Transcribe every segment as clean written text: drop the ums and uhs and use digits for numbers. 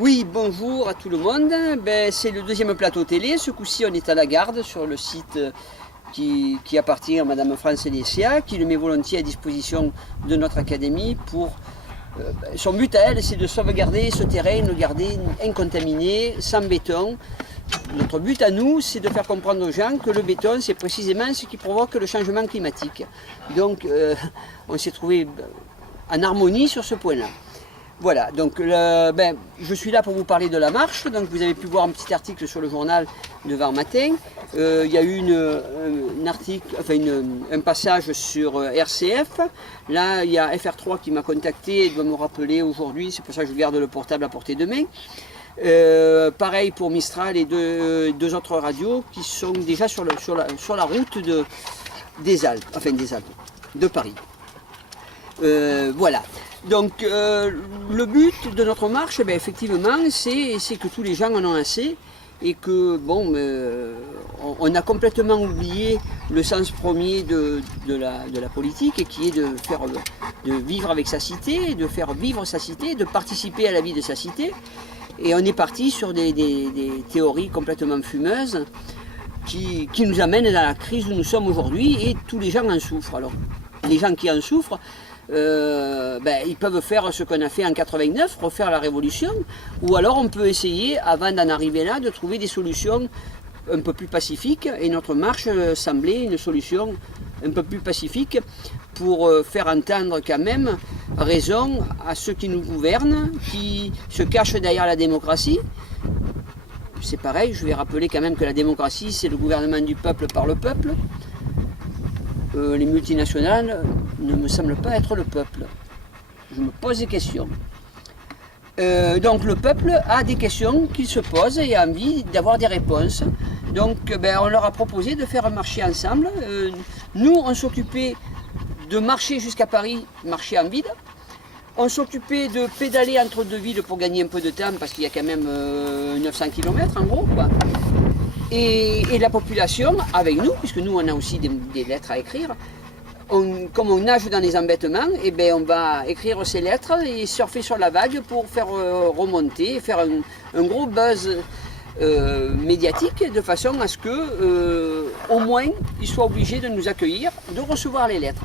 Oui, bonjour à tout le monde. C'est le deuxième plateau télé. Ce coup-ci, on est à la Garde, sur le site qui appartient à Madame France Lescia, qui le met volontiers à disposition de notre académie pour... son but à elle, c'est de sauvegarder ce terrain, le garder incontaminé, sans béton. Notre but à nous, c'est de faire comprendre aux gens que le béton, c'est précisément ce qui provoque le changement climatique. Donc, on s'est trouvé en harmonie sur ce point-là. Voilà, donc je suis là pour vous parler de la marche. Donc vous avez pu voir un petit article sur le journal de Var Matin. Il y a eu un passage sur RCF. Là, il y a FR3 qui m'a contacté et doit me rappeler aujourd'hui. C'est pour ça que je garde le portable à portée de main. Pareil pour Mistral et deux autres radios qui sont déjà sur la route des Alpes, de Paris. Voilà. Donc le but de notre marche, effectivement, c'est que tous les gens en ont assez et que on a complètement oublié le sens premier de la politique, qui est de vivre avec sa cité, de faire vivre sa cité, de participer à la vie de sa cité. Et on est parti sur des théories complètement fumeuses qui nous amènent dans la crise où nous sommes aujourd'hui, et tous les gens en souffrent. Alors, les gens qui en souffrent, ils peuvent faire ce qu'on a fait en 89, refaire la révolution, ou alors on peut essayer, avant d'en arriver là, de trouver des solutions un peu plus pacifiques, et notre marche semblait une solution un peu plus pacifique pour faire entendre quand même raison à ceux qui nous gouvernent, qui se cachent derrière la démocratie. C'est pareil, je vais rappeler quand même que la démocratie, c'est le gouvernement du peuple par le peuple. Les multinationales ne me semblent pas être le peuple. Je me pose des questions. Donc le peuple a des questions qu'il se pose et a envie d'avoir des réponses. Donc on leur a proposé de faire un marché ensemble. Nous, on s'occupait de marcher jusqu'à Paris, marcher en vide. On s'occupait de pédaler entre deux villes pour gagner un peu de temps, parce qu'il y a quand même 900 km en gros, quoi. Et la population, avec nous, puisque nous on a aussi des lettres à écrire, comme on nage dans les embêtements, on va écrire ces lettres et surfer sur la vague pour faire remonter, faire un gros buzz médiatique, de façon à ce que au moins ils soient obligés de nous accueillir, de recevoir les lettres.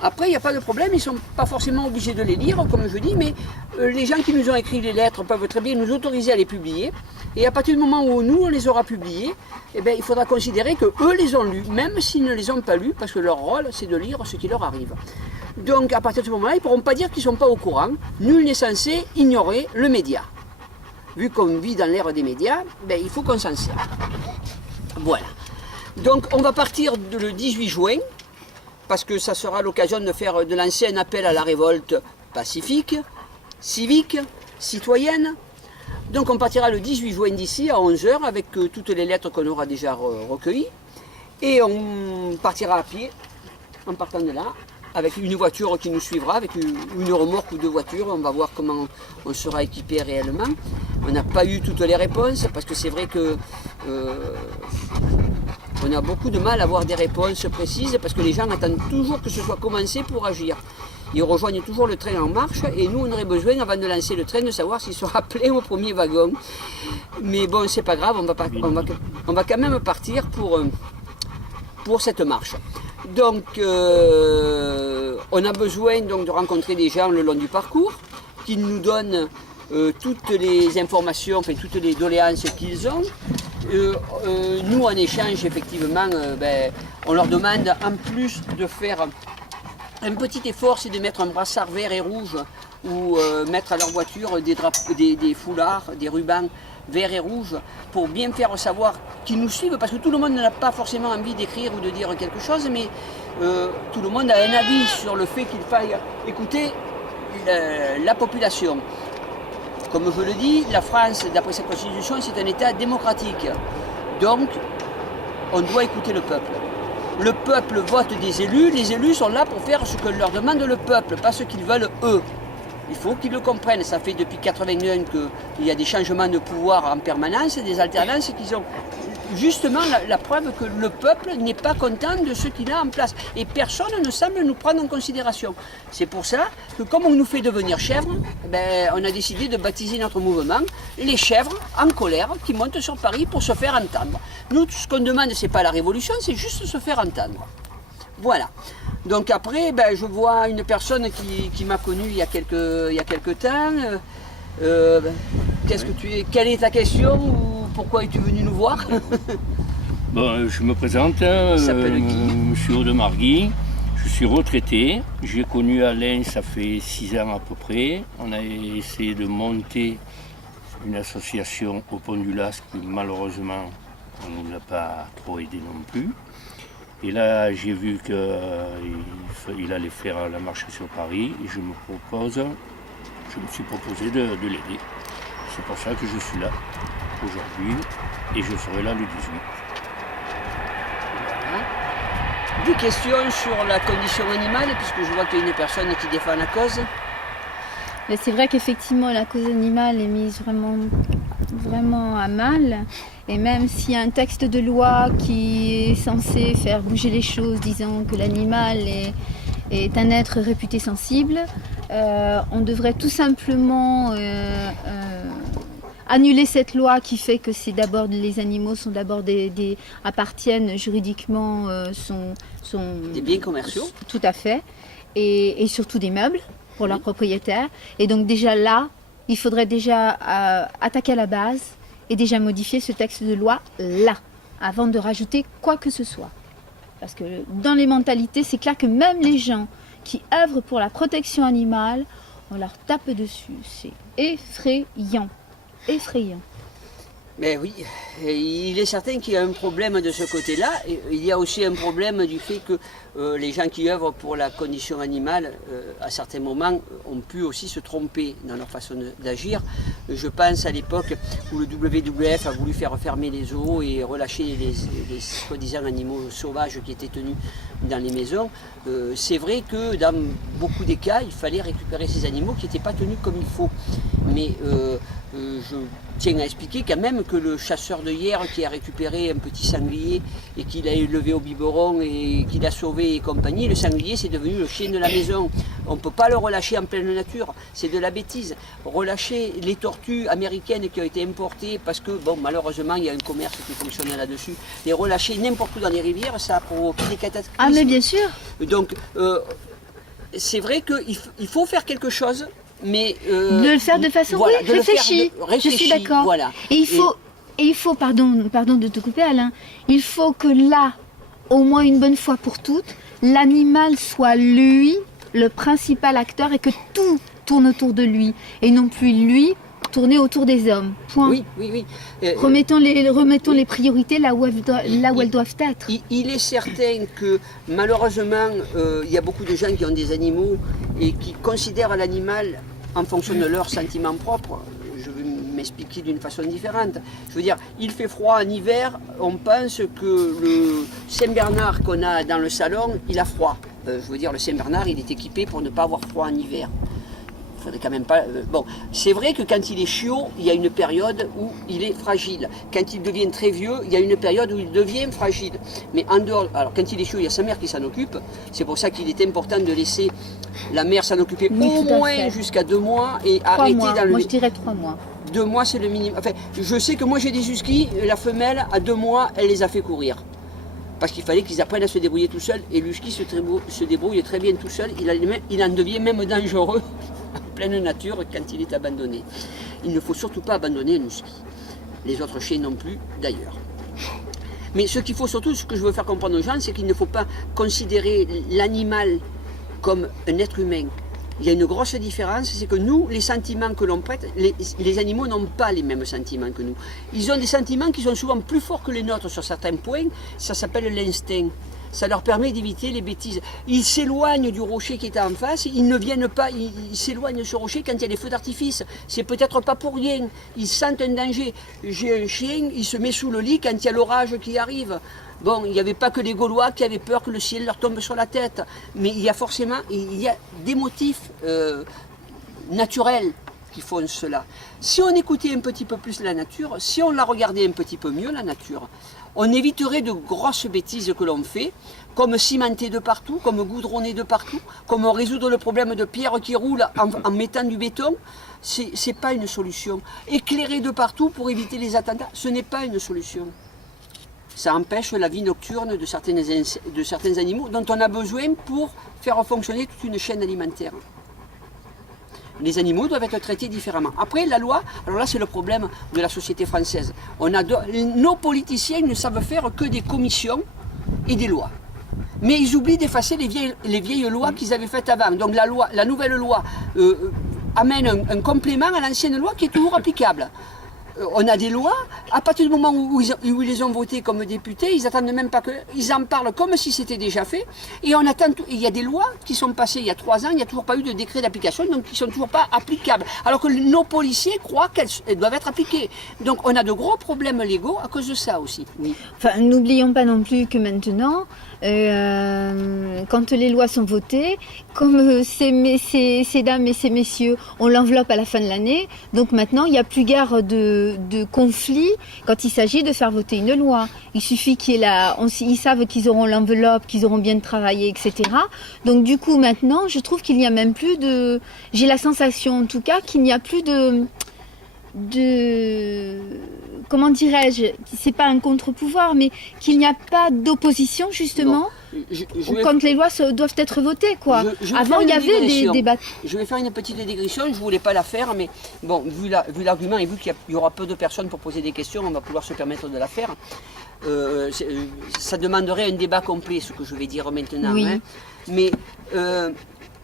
Après, il n'y a pas de problème, ils ne sont pas forcément obligés de les lire, comme je dis, mais les gens qui nous ont écrit les lettres peuvent très bien nous autoriser à les publier. Et à partir du moment où nous, on les aura publiés, il faudra considérer qu'eux les ont lus, même s'ils ne les ont pas lus, parce que leur rôle, c'est de lire ce qui leur arrive. Donc, à partir de ce moment-là, ils ne pourront pas dire qu'ils ne sont pas au courant. Nul n'est censé ignorer le média. Vu qu'on vit dans l'ère des médias, il faut qu'on s'en serve. Voilà. Donc, on va partir le 18 juin, parce que ça sera l'occasion de lancer un appel à la révolte pacifique, civique, citoyenne. Donc on partira le 18 juin d'ici à 11 h avec toutes les lettres qu'on aura déjà recueillies. Et on partira à pied, en partant de là, avec une voiture qui nous suivra, avec une remorque ou deux voitures. On va voir comment on sera équipé réellement. On n'a pas eu toutes les réponses, parce que c'est vrai que on a beaucoup de mal à avoir des réponses précises, parce que les gens attendent toujours que ce soit commencé pour agir. Ils rejoignent toujours le train en marche, et nous on aurait besoin, avant de lancer le train, de savoir s'il sera plein au premier wagon. Mais bon, c'est pas grave, on va quand même partir pour cette marche. Donc on a besoin donc de rencontrer des gens le long du parcours, qui nous donnent toutes les informations, enfin toutes les doléances qu'ils ont. Nous, en échange, effectivement, on leur demande, en plus de faire un petit effort, c'est de mettre un brassard vert et rouge, ou mettre à leur voiture des foulards, des rubans verts et rouges, pour bien faire savoir qu'ils nous suivent, parce que tout le monde n'a pas forcément envie d'écrire ou de dire quelque chose, mais tout le monde a un avis sur le fait qu'il faille écouter la population. Comme je le dis, la France, d'après sa constitution, c'est un État démocratique. Donc, on doit écouter le peuple. Le peuple vote des élus, les élus sont là pour faire ce que leur demande le peuple, pas ce qu'ils veulent eux. Il faut qu'ils le comprennent. Ça fait depuis 81 qu'il y a des changements de pouvoir en permanence, des alternances justement la preuve que le peuple n'est pas content de ce qu'il a en place. Et personne ne semble nous prendre en considération. C'est pour ça que comme on nous fait devenir chèvres, ben, on a décidé de baptiser notre mouvement les chèvres en colère qui montent sur Paris pour se faire entendre. Nous, ce qu'on demande, c'est pas la révolution, c'est juste se faire entendre. Voilà. Donc après, ben, je vois une personne qui m'a connu il y a quelques temps. Quelle est ta question ou pourquoi es-tu venu nous voir? Bon, je me présente, je suis Audemars Guy, je suis retraité. J'ai connu Alain, ça fait 6 ans à peu près. On a essayé de monter une association au Pont du Las qui malheureusement on ne nous l'a pas trop aidé non plus. Et là j'ai vu qu'il allait faire la marche sur Paris et je me suis proposé de l'aider. C'est pour ça que je suis là aujourd'hui et je serai là le 18. Des questions sur la condition animale, puisque je vois qu'il y a une personne qui défend la cause. Mais c'est vrai qu'effectivement la cause animale est mise vraiment à mal. Et même s'il y a un texte de loi qui est censé faire bouger les choses, disant que l'animal est un être réputé sensible, on devrait tout simplement annuler cette loi qui fait que c'est d'abord les animaux sont d'abord appartiennent juridiquement sont des biens commerciaux. Tout à fait, et surtout des meubles pour leurs propriétaires. Et donc déjà là, il faudrait déjà attaquer à la base et déjà modifier ce texte de loi là, avant de rajouter quoi que ce soit. Parce que dans les mentalités, c'est clair que même les gens qui œuvrent pour la protection animale, on leur tape dessus. C'est effrayant. Effrayant. Mais oui, et il est certain qu'il y a un problème de ce côté-là. Et il y a aussi un problème du fait que les gens qui œuvrent pour la condition animale, à certains moments, ont pu aussi se tromper dans leur façon d'agir. Je pense à l'époque où le WWF a voulu faire fermer les zoos et relâcher les soi-disant animaux sauvages qui étaient tenus dans les maisons. C'est vrai que dans beaucoup des cas, il fallait récupérer ces animaux qui n'étaient pas tenus comme il faut. Mais je tiens à expliquer quand même que le chasseur de hier qui a récupéré un petit sanglier et qui l'a élevé au biberon et qui l'a sauvé et compagnie, le sanglier c'est devenu le chien de la maison. On ne peut pas le relâcher en pleine nature, c'est de la bêtise. Relâcher les tortues américaines qui ont été importées parce que bon malheureusement il y a un commerce qui fonctionne là-dessus, les relâcher n'importe où dans les rivières, ça a provoqué des catastrophes. Ah mais bien sûr. Donc c'est vrai qu'il faut faire quelque chose. Mais de le faire de façon voilà, réfléchie. Je suis d'accord. Voilà. Et il faut, pardon de te couper Alain, il faut que là, au moins une bonne fois pour toutes, l'animal soit lui le principal acteur et que tout tourne autour de lui et non plus lui tourner autour des hommes. Point. Oui. Remettons les priorités là où elles doivent être. Il est certain que malheureusement, il y a beaucoup de gens qui ont des animaux et qui considèrent l'animal en fonction de leurs sentiments propres. Je vais m'expliquer d'une façon différente. Je veux dire, il fait froid en hiver, on pense que le Saint-Bernard qu'on a dans le salon, il a froid. Je veux dire, le Saint-Bernard, il est équipé pour ne pas avoir froid en hiver. Il faudrait quand même pas. Bon, c'est vrai que quand il est chiot, il y a une période où il est fragile. Quand il devient très vieux, il y a une période où il devient fragile. Mais en dehors, alors quand il est chiot, il y a sa mère qui s'en occupe. C'est pour ça qu'il est important de laisser la mère s'en occuper au moins jusqu'à 2 mois et 3 arrêter mois. dans le. Moi, je dirais 3 mois. 2 mois, c'est le minimum. Enfin, je sais que moi j'ai des huskies, la femelle à 2 mois, elle les a fait courir. Parce qu'il fallait qu'ils apprennent à se débrouiller tout seuls. Et l'husky se débrouille très bien tout seul. Il en devient même dangereux en pleine nature quand il est abandonné. Il ne faut surtout pas abandonner un husky. Les autres chiens non plus, d'ailleurs. Mais ce qu'il faut surtout, ce que je veux faire comprendre aux gens, c'est qu'il ne faut pas considérer l'animal comme un être humain. Il y a une grosse différence, c'est que nous, les sentiments que l'on prête, les animaux n'ont pas les mêmes sentiments que nous. Ils ont des sentiments qui sont souvent plus forts que les nôtres sur certains points, ça s'appelle l'instinct. Ça leur permet d'éviter les bêtises. Ils s'éloignent du rocher qui est en face, ils ne viennent pas, ils s'éloignent de ce rocher quand il y a des feux d'artifice. C'est peut-être pas pour rien, ils sentent un danger. J'ai un chien, il se met sous le lit quand il y a l'orage qui arrive. Bon, il n'y avait pas que les Gaulois qui avaient peur que le ciel leur tombe sur la tête, mais il y a forcément des motifs naturels qui font cela. Si on écoutait un petit peu plus la nature, si on la regardait un petit peu mieux, la nature, on éviterait de grosses bêtises que l'on fait, comme cimenter de partout, comme goudronner de partout, comme résoudre le problème de pierre qui roule en mettant du béton. C'est pas une solution. Éclairer de partout pour éviter les attentats, ce n'est pas une solution. Ça empêche la vie nocturne de certains animaux dont on a besoin pour faire fonctionner toute une chaîne alimentaire. Les animaux doivent être traités différemment. Après, la loi, alors là c'est le problème de la société française. Nos politiciens ne savent faire que des commissions et des lois. Mais ils oublient d'effacer les vieilles lois qu'ils avaient faites avant. Donc la nouvelle loi amène un complément à l'ancienne loi qui est toujours applicable. On a des lois, à partir du moment où ils les ont votées comme députés, ils attendent même pas ils en parlent comme si c'était déjà fait. Et on attend. Il y a des lois qui sont passées il y a 3 ans, il n'y a toujours pas eu de décret d'application, donc qui ne sont toujours pas applicables. Alors que nos policiers croient qu'elles doivent être appliquées. Donc on a de gros problèmes légaux à cause de ça aussi. Oui. Enfin, n'oublions pas non plus que maintenant, quand les lois sont votées, comme ces dames et ces messieurs ont l'enveloppe à la fin de l'année, donc maintenant il n'y a plus guère de conflit quand il s'agit de faire voter une loi. Il suffit ils savent qu'ils auront l'enveloppe, qu'ils auront bien travaillé, etc. Donc du coup maintenant, je trouve qu'il n'y a même plus de... J'ai la sensation en tout cas qu'il n'y a plus de comment dirais-je, c'est pas un contre-pouvoir, mais qu'il n'y a pas d'opposition justement quand les lois doivent être votées, quoi. Avant, il y avait des débats. Je vais faire une petite digression, je voulais pas la faire, mais bon, vu l'argument et vu qu'il y aura peu de personnes pour poser des questions, on va pouvoir se permettre de la faire. Ça demanderait un débat complet, ce que je vais dire maintenant. Oui. Hein. Mais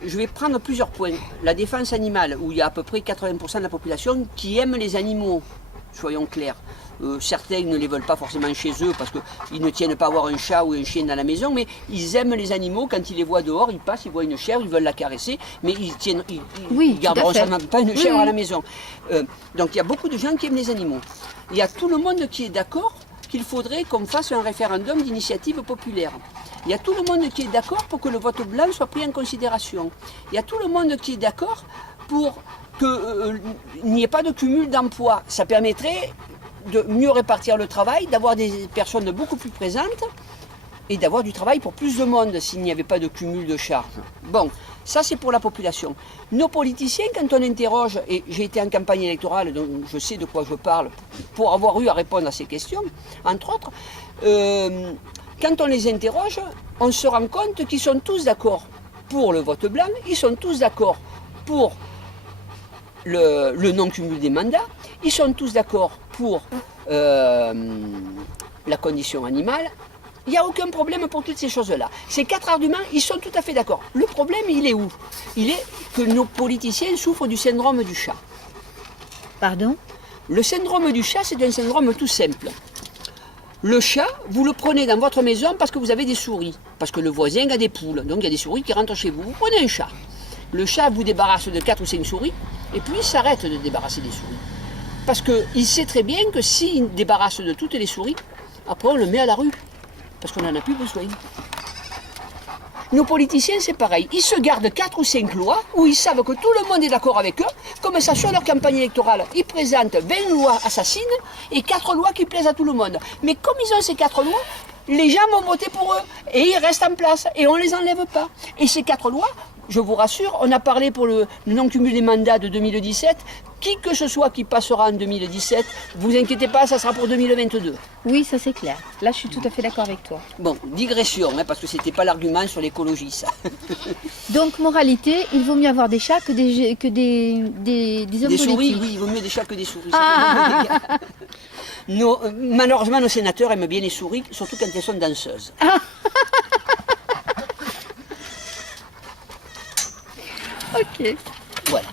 je vais prendre plusieurs points. La défense animale, où il y a à peu près 80% de la population qui aime les animaux, soyons clairs. Certains ne les veulent pas forcément chez eux parce qu'ils ne tiennent pas à avoir un chat ou un chien dans la maison, mais ils aiment les animaux. Quand ils les voient dehors, ils passent, ils voient une chèvre, ils veulent la caresser, mais ils garderont certainement pas une chèvre à la maison. Donc il y a beaucoup de gens qui aiment les animaux. Il y a tout le monde qui est d'accord qu'il faudrait qu'on fasse un référendum d'initiative populaire. Il y a tout le monde qui est d'accord pour que le vote blanc soit pris en considération. Il y a tout le monde qui est d'accord pour qu'il n'y ait pas de cumul d'emplois. Ça permettrait de mieux répartir le travail, d'avoir des personnes beaucoup plus présentes et d'avoir du travail pour plus de monde s'il n'y avait pas de cumul de charges. Bon, ça c'est pour la population. Nos politiciens, quand on interroge, et j'ai été en campagne électorale, donc je sais de quoi je parle, pour avoir eu à répondre à ces questions, entre autres, quand on les interroge, on se rend compte qu'ils sont tous d'accord pour le vote blanc, ils sont tous d'accord pour le non-cumul des mandats, ils sont tous d'accord pour la condition animale. Il n'y a aucun problème pour toutes ces choses-là. Ces 4 arguments, ils sont tout à fait d'accord. Le problème, il est où? Il est que nos politiciens souffrent du syndrome du chat. Pardon? Le syndrome du chat, c'est un syndrome tout simple. Le chat, vous le prenez dans votre maison parce que vous avez des souris. Parce que le voisin a des poules, donc il y a des souris qui rentrent chez vous. Vous prenez un chat. Le chat vous débarrasse de 4 ou 5 souris, et puis il s'arrête de débarrasser des souris. Parce qu'il sait très bien que s'il débarrasse de toutes les souris, après on le met à la rue. Parce qu'on n'en a plus besoin. Nos politiciens, c'est pareil. Ils se gardent 4 ou 5 lois où ils savent que tout le monde est d'accord avec eux. Comme ça, sur leur campagne électorale, ils présentent 20 lois assassines et 4 lois qui plaisent à tout le monde. Mais comme ils ont ces 4 lois, les gens vont voter pour eux. Et ils restent en place. Et on ne les enlève pas. Et ces 4 lois, je vous rassure, on a parlé pour le non-cumul des mandats de 2017. Qui que ce soit qui passera en 2017, vous inquiétez pas, ça sera pour 2022. Oui, ça c'est clair. Là, je suis tout à fait d'accord avec toi. Bon, digression, hein, parce que c'était pas l'argument sur l'écologie, ça. Donc, moralité, il vaut mieux avoir des chats que des hommes des politiques. Souris, oui, il vaut mieux des chats que des souris. Malheureusement, nos sénateurs aiment bien les souris, surtout quand elles sont danseuses. Ok. Voilà.